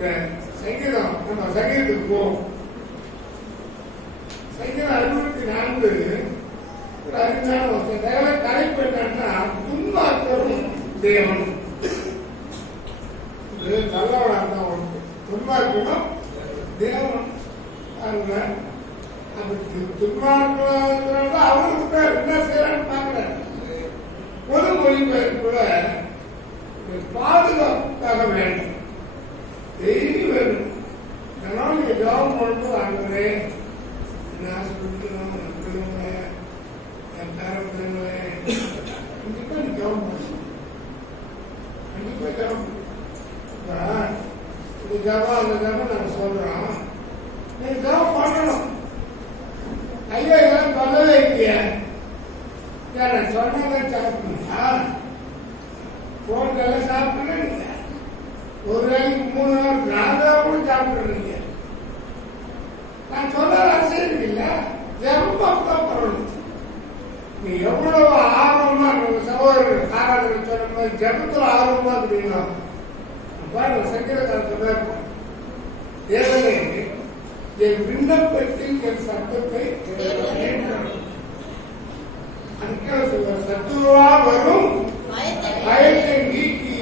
சங்கீதம் நம்ம சங்கீதத்துக்கு போவோம். சங்கீதம் 64 ஒரு அருமையான வசனம். தலைப்பு என்னன்னா துன்மார்க்கரும் தேவன். நல்லவனா இருந்தா உனக்கு துன்மார்க்கனும் தேவன். அப்படி துன்மார்க்கம் அவருக்கு என்ன செய்யறான்னு பாக்குறாரு. பொது மொழிபெயர்ப்புல பாதுகாப்பாக வேண்டும், டெய்லி வேணும். அதனால நீங்க ஜாபம் பண்ணணும். ஆகுறே என்ன ஆசைப்படுத்தணும், என் பேரப்பிள்ளைங்களே கண்டிப்பா நீ ஜாபம் பண்ணணும். கண்டிப்பா ஜாபம் இந்த ஜாபம் அந்த ஜாபம் நாங்க சொல்றோம். நீங்க ஜாபம் பண்ணணும். ஐயோ இதெல்லாம் சொல்லவே இல்லையா? நான் சொன்னதான் சாப்பிடுங்களா? போன்ல சாப்பிடுங்க. ஒரு வேலைக்கு 3 நாள் 4 நாள் கூட சாப்பிடுறீங்க. நான் சொல்ல அவசியம் இல்ல. ஜபம் பண்ணணும். நீ எவ்வளவு ஆர்வமா சகோதரர்கள் ஆராதனை சொன்ன மாதிரி ஜபத்துல ஆர்வமா இருக்கிறீங்களா? பாருங்க, சங்கீதக்காரத்துல தேவனே என் விண்ணப்பத்தில் என் சத்தத்தை சத்துருவா வரும் பயத்தை நீக்கி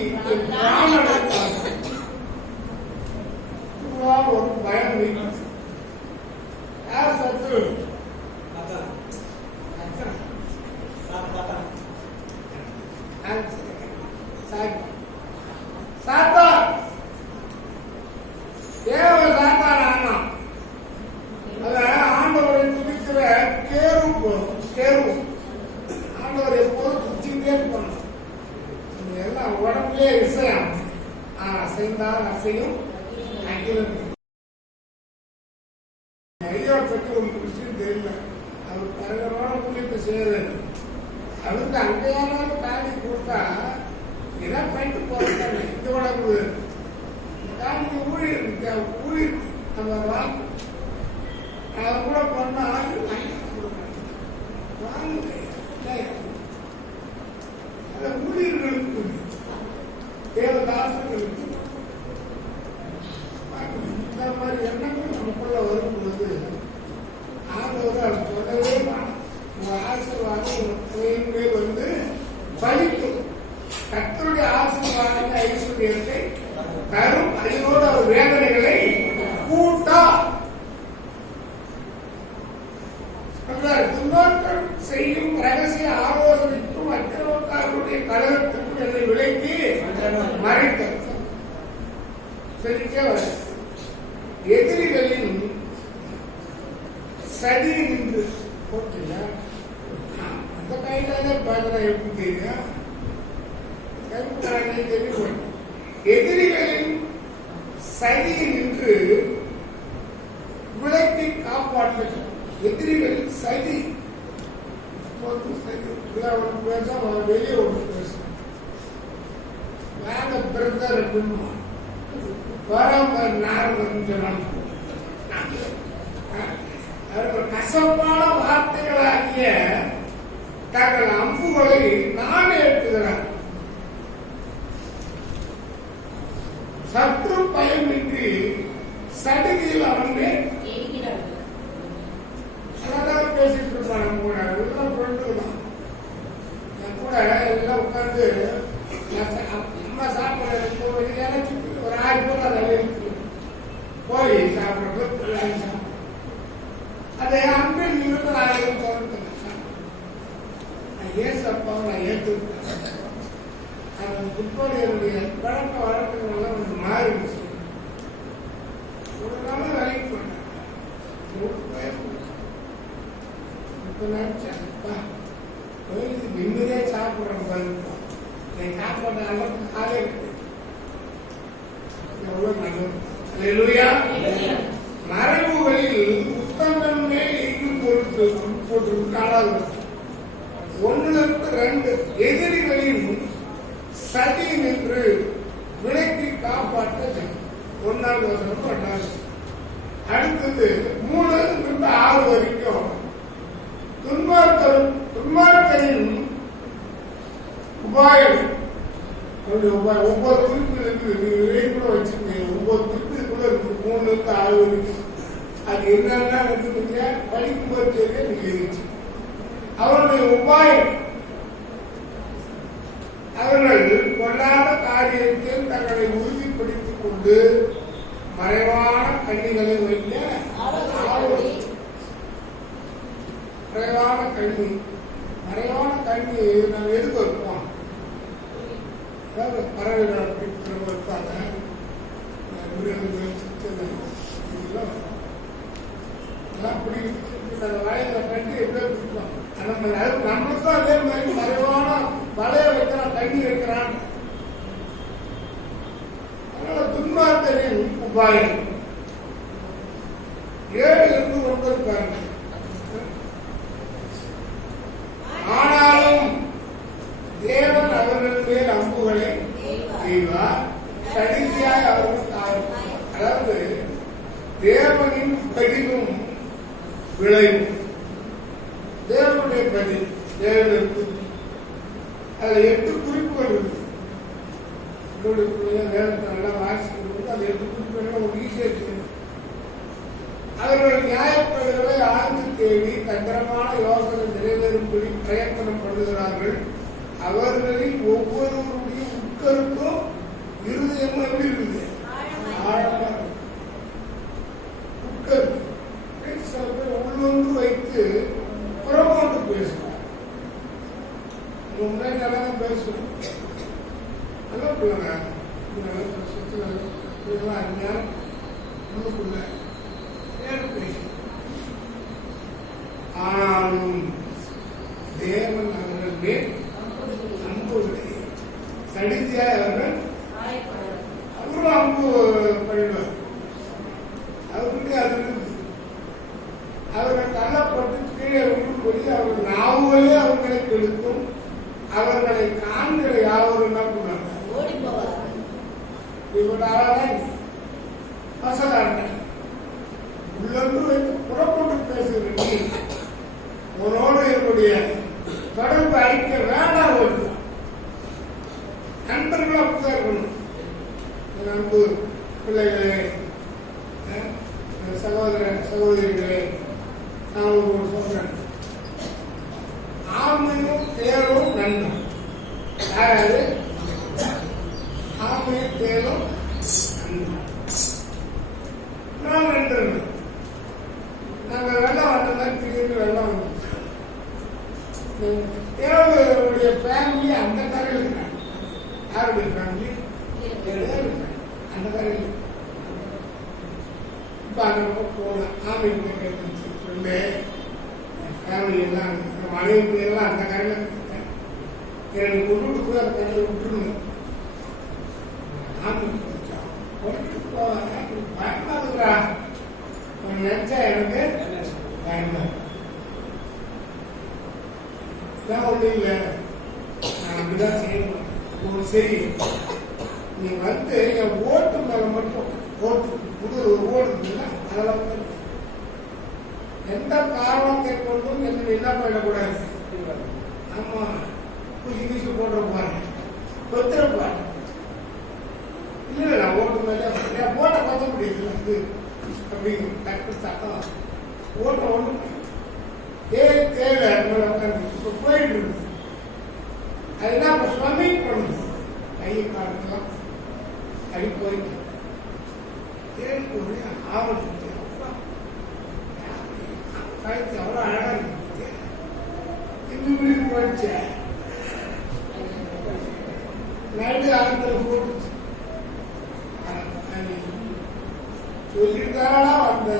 ஒரு பயம் நீக்கி. யார் சத்துரு? சாத்தா. தேவ சாத்தான் ஆனா அத ஆண்டவரை துதிக்கிற கேரு ஆண்டவர் எப்போதும் துதிச்சுட்டே இருப்பாங்க. எல்லாம் உடம்புலே இசையம். அசைந்தால் அசையும் ஐயா பற்றி ஒரு விஷயம் தெரியல. அவர் பரகமான புள்ளிக்கு செய்யறது. அவருக்கு அங்கேயான காணி கொடுத்தா இதான் பண்ணிட்டு போறாங்க. இந்த உடம்பு காணிக்கு ஊழியர் ஊழியர் நம்ம வாங்க அதை கூட பண்ணா வாங்க. அந்த ஊழியர்களுக்கு தேவதாசர்களுக்கு இந்த மாதிரி எண்ணங்கள் நமக்குள்ள வரும்பொழுது ஆண்டவர் அவர் சொல்லவே உங்க ஆசீர்வாதம் வந்து பலிக்கும். கர்த்தருடைய ஆசீர்வாதத்தை ஐஸ்வர்யத்தை தரும். அதனோடு அவர் வேதனைகளை கூட்டா. துன்மார்க்கர் செய்யும் ரகசிய ஆலோசனைக்கும் அக்கிரமக்காரருடைய கழகத்துக்கும் என்னை விலைக்கு மறைத்தது. எதிரிகளின் சதி நின்று போட்டில அந்த கையில பார்க்கிற எப்படி தெரியும்? தெரியும். எதிரிகளின் சதி நின்று விலைக்கு காப்பாற்ற. எதிரிகளின் சதி பேச வெளியே ஒன்று பேசும். வேங்க பிரதர் அப்படின்னு கசப்பான வார்த்தைகளாகிய தங்கள் அம்புகளை நான் ஏற்றுகிறார். சத்ரு பயமின்றி சடுதியில் அவனே அதான் பேசிட்டு இருப்பாங்க. கூட எல்லாம் ஃப்ரெண்டுதான். என் கூட எல்லாம் உட்காந்து அம்மா சாப்பிட ஒரு 1000 பேர் அதை போய் சாப்பிட்றது. அதை அன்பு நீங்க 1000 சொல்லுங்க. நான் ஏசப்பாவை நான் ஏற்றுக்கிட்டேன். அது புட்பாடியருடைய பழக்க வழக்கங்கள்லாம் கொஞ்சம் மாறிடுச்சு. ஒரு நாள் வேலைக்கு போனாங்க. இப்ப நினைச்சேன்ப்பா கோயிலுக்கு நிம்மதியா சாப்பிடுறோம். பதில் சாப்பாடு அளவுக்கு காலே இருக்கு. எவ்வளவு நல்லது. மறைவுகளில் புத்தகம் மேல் எங்கும் பொறுத்து போட்டு 4வது 1-2 எதிரிகளின் சதி நின்று விலைக்கு காப்பாற்ற 1வது வசனம் 2வது. அடுத்தது 3-6 வரைக்கும் துன்மார்க்கரின் உபாயம். 9 குறிப்பு இருக்கு. கூட வச்சிருக்கீங்க. 9 குறிப்பு ஆகுது. அது என்னன்னா படிக்கும்போது தெரியும். அவருடைய உபாயம் அவர்கள் கொள்ளாத காரியத்தில் தங்களை உறுதிப்படுத்திக் கொண்டு மறைவான கண்ணிகளை வைக்க மறைவான கண்ணி நம்ம எதுக்கு வைப்போம்? அதாவது பறவைகளை பிடிக்கிறவங்க வைப்பாங்க, வலைகளை கட்டி எப்படியோ பிடிப்போம். நம்மளுக்கும் அதே மாதிரி மறைவான வலைய வைக்கிறான், கண்ணி வைக்கிறான். அதனால துன்மார்க்கரின் உபாயம் 7-9 பாருங்க. ஆனாலும் தேவன் அவர்கள் மேல் அம்புகளை செய்வார், கடைசியாய் அவர்கள் தாழ்வார். அதாவது தேவனின் கடிவும் விளைவும், தேவனுடைய கதி 7 இருக்கு. அதுல 8 குறிப்புகள் இருக்கு. வேதத்தை நல்லா வாசிக்கிறது அது 8 குறிப்புகள் ஒரு ஈஸியா செய்யும். அவர்கள் நியாயப்படுகளை ஆழ்ந்து தேடி தந்திரமான யோசனை நிறைவேறும்படி பிரயத்தனம் பண்ணுகிறார்கள். அவர்களில் ஒவ்வொருவருடைய உட்கருக்கும் இருதயமும் எப்படி இருக்குது? ஆழமா உட்கருக்கு. சில பேர் உள்ளொன்று வைத்து புறமொன்று பேசுவார். முன்னாடி நல்லா தான் பேசுவோம், நல்லா பிள்ளைங்க அருமையான உள்ளுக்குள்ள ஆனாலும் தேவன் அவர்கள் மேல் அம்புகளை சடிதியாய் அவர்கள் அவரும் அம்பு பண்ணிடுவார். அவருடைய அது அவர்கள் தள்ளப்பட்டு கீழே விழும்படி அவர்கள் நாவுகளே அவர்களை கெடுக்கும். அவர்களை காண்கிற யாவரும் என்ன பண்ணுவாங்க? உள்ளொன்று வைத்து புறப்பட்டு பேசுகிற நீ உன்னோடு என்னுடைய தொடர்பு அழிக்க வேண்டாம். ஒரு நண்பர்களும் அப்படிதான் இருக்கணும். அன்பு பிள்ளைகளே, சகோதர சகோதரிகளே, நான் உங்களுக்கு சொல்றேன், ஆமையும் தேரும் நண்பன். யாராவது ஆமையும் தேரும் நண்பன். நான் நண்பர்கள். நாங்கள் வெள்ளம் வந்த மாதிரி திடீர்னு வெள்ளம் வந்து தேவனுடைய ஃபேமிலி அந்த கரையில் இருக்கிறாங்க. யாருடைய ஃபேமிலி? அந்த கரையில். இப்போ அந்த பக்கம் போகலாம். ஆமை கேட்டு ஃபேமிலி எல்லாம் மனைவி பிள்ளைகள்லாம் அந்த கரையில் இருக்கேன். என்னை கொண்டு போய் அந்த கரையில் விட்டுருங்க. ஆமை கொண்டு போவாங்க. பயமா இருக்கிறா நினைச்சா எனக்கு பயமா ஒண்ணு இல்லை. நான் அப்படிதான் செய்யணும். சரி, நீ வந்து என் ஓட்டு மேல மட்டும் ஓட்டு புது ஓடு இல்லை, அதெல்லாம் எந்த காரணத்தை கொண்டும் என்ன என்ன பண்ணக்கூடாது. ஆமா, குசி குசி போடுற பாரு, கொத்துற பாரு. இல்ல நான் ஓட்டு மேல போட்ட கொத்த முடியுது அது அப்படிங்க டக்கு சட்டம் ஓட்ட ஒண்ணு தேவை உட்காந்து இப்ப போயிட்டு இருக்கு. அதுதான் இப்ப ஸ்வமிங் பண்ணுது. கையை காட்டுலாம் அடி போயிட்டு தேனுக்கு ஒரு ஆபத்து. காய்ச்சி அவ்வளோ அழகா இருக்கு. இப்படி போயிடுச்சு. நைட்டு ஆரம்பத்தில் போட்டுச்சு. சொல்லிட்டாரா வந்த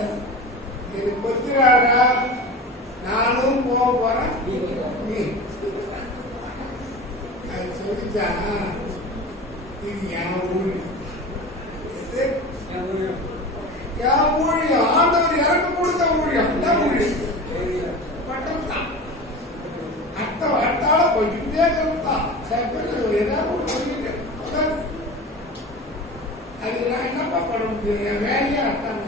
எனக்கு கொத்துறாரா, நானும் போக போறேன். அது சொல்லிச்சா, இது என் ஊழியம். என் ஊழியம் ஆண்டவர் எனக்கு கொடுத்த ஊழியம். என்ன ஊழியம்? பட்டம் தான். அட்டால போயிட்டே இருந்தான். ஏதாவது சொல்லிட்டு அதுக்கு நான் என்னப்பா பண்ண முடியும்? என் வேலையா அட்டாங்க.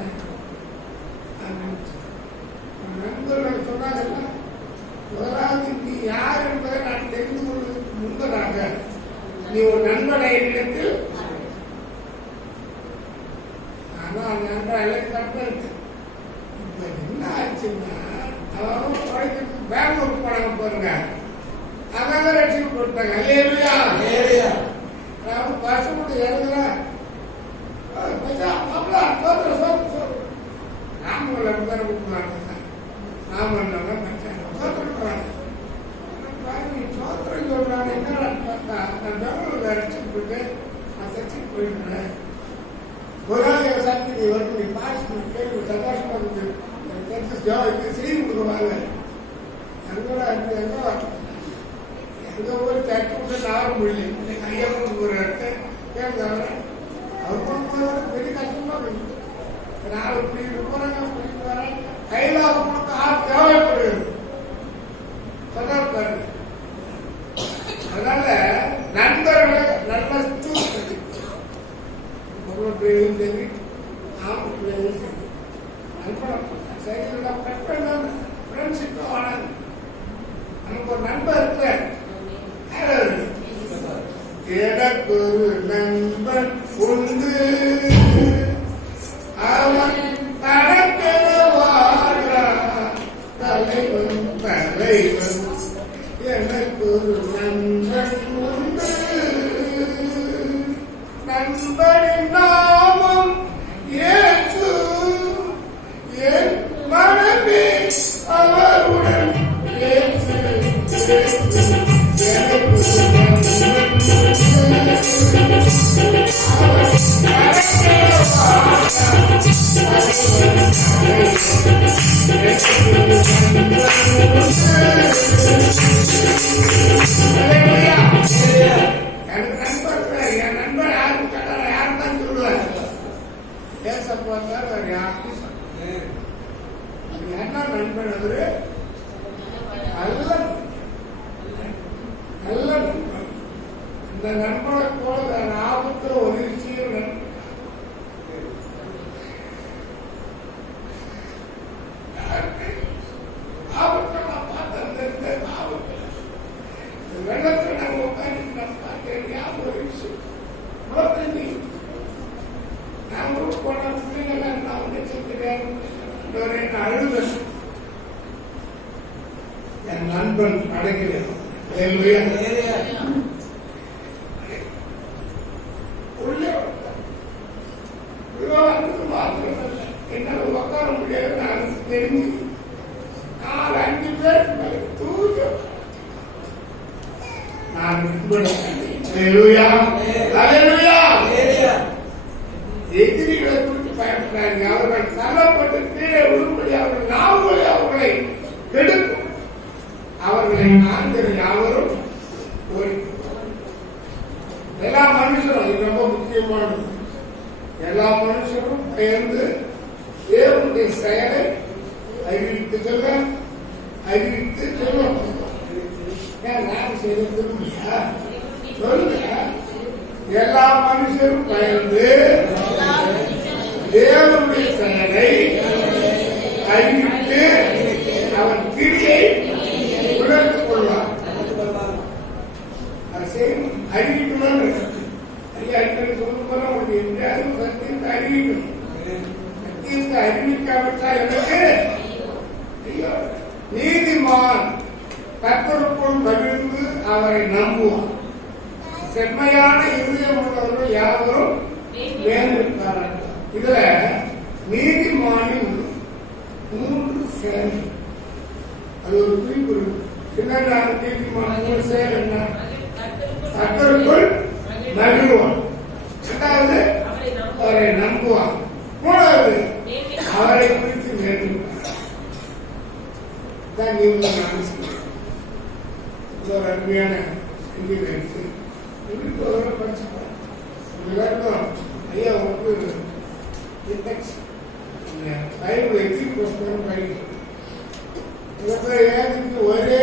நண்பர்கள் சொன்னாங்கல்ல, முதலாவது நீ யார் என்பதை நான் தெரிந்து கொள்வதற்கு முன்பதாக நீ ஒரு நண்பனை இடத்தில் ஆனால் அந்த நண்பர் எல்லாம் தப்பு இருக்கு. இப்போ என்ன ஆச்சுன்னா அவங்க உழைக்கிறதுக்கு பெங்களூருக்கு போனாங்க பாருங்க, அங்கே ரட்சிப்பு கொடுத்தாங்க. அல்லேலூயா. அதாவது பஸ் மட்டும் இறங்குறேன் நாம அப்படித்தானே கொடுக்குறாங்க. நாம சோத்திரம் சொல்றாங்க. என்னன்னு பார்த்தா நான் பெங்களூர்ல ரட்சிப்பு போட்டு நான் சர்ச்சைக்கு போயிடுறேன். ஒரு நாள் சாப்பிட்டு நீ வந்து நீ பாட்டு கேள்வி சந்தோஷமா இருக்கு. எனக்கு செய்தி கொடுக்குவாங்க. எங்க ஊர் தட்டு விட்டு நாரும் முடியல. கையை கொண்டு போறாரு கேட்காங்க. அவர் கொண்டு பெரிய கஷ்டமா இருக்கு. நாலு பிடிக்கிட்டு போறாங்க, பிடிக்கிட்டு போறாங்க. கையில அவங்களுக்கு ஆள் தேவைப்படுகிறது. சொன்னாரு. அதனால நண்பர்களை நல்ல பிள்ளைகளும் சரி, ஆம்பளை பிள்ளைகளும் சரி, நண்பனை சைக்கிள் கட் பண்ணாம ஃப்ரெண்ட்ஷிப் ஆனாங்க. நமக்கு ஒரு நண்பர் இருக்கிறார். எனக்கு ஒரு நண்பன் உண்டு, அவன் தனக்கென வாழ்கிறான், தலைவன் தலைவன். எனக்கு ஒரு நண்பன் உண்டு, நண்பனின் நாமம் இயேசு, என் மனமே அவருடன் இயேசு. என் நண்பர் யாரும் கேட்டார யாரும் தான் சொல்லுவார். ஏசப்பாத்தார் அவர் யாருக்கும் என்ன நண்பன் அவரு நல்ல நண்பன். இந்த நண்பனை போல வேற ஆபத்துல ஒரு விஷயம் ஆபத்தை நான் பார்த்தேன். ஆபத்துல வெள்ளத்துல நம்ம உட்காந்து நான் பார்த்தேன். ஞாபகம் ஒரு விஷயம் நான் ஊருக்கு போன பிள்ளைங்க நான் வந்து சொல்கிறேன் அழுது என் நண்பன் அடைக்கிறேன். என்னால உட்கார முடியாது. நான் தெரிஞ்சு 4-5 பேர் தூக்க நான் எதிரிகளை குறித்து பயன்படுறாங்க. அவர்கள் தள்ளப்பட்டு கீழே விழும்படி அவர்கள் நாவுகளை அவர்களை கெடுக்கும். அவர்களை ஆந்திர யாவரும் எல்லா மனுஷரும், இது ரொம்ப முக்கியமானது, எல்லா மனுஷரும் பெயர்ந்து தேவனுடைய செயலை அறிவித்து சொல்லும். நான் செய்த திரும்பியா சொல்லுங்க. எல்லா மனுஷரும் பெயர்ந்து தேவனுடைய செயலை அறிவித்து அவன் கிரியை உணர்ந்து கொள்வார். அதை செய்யணும், அறிவிக்கணும். அறிவிக்க சொல்லும் போல உங்களுக்கு எங்கேயாவது சத்தியத்தை அறிவிக்கணும். சத்தியத்தை அறிவிக்காவிட்டால் எனக்கு ஐயோ. நீதிமான் கர்த்தருக்குள் மகிழ்ந்து அவரை நம்புவான். செம்மையான இருதயம் உள்ளவர்கள் யாவரும் மேம்பட்டார்கள். இதுல நீதிமானின் 3 செயல், அது ஒரு குறிப்பு இருக்கு. என்னென்ன நீதிமான செயல் என்ன? கர்த்தருக்குள் மகிழ்வான். இரண்டாவது அவரை நம்புவான். மூணாவது அவரை குறித்து மேம்பட்டார். ஒரு அருமையான படிச்சுப்பாங்க. எல்லாருக்கும் ஐயா உங்களுக்கு பைபிள் எக்ஸிட் படிக்கணும். ஒரே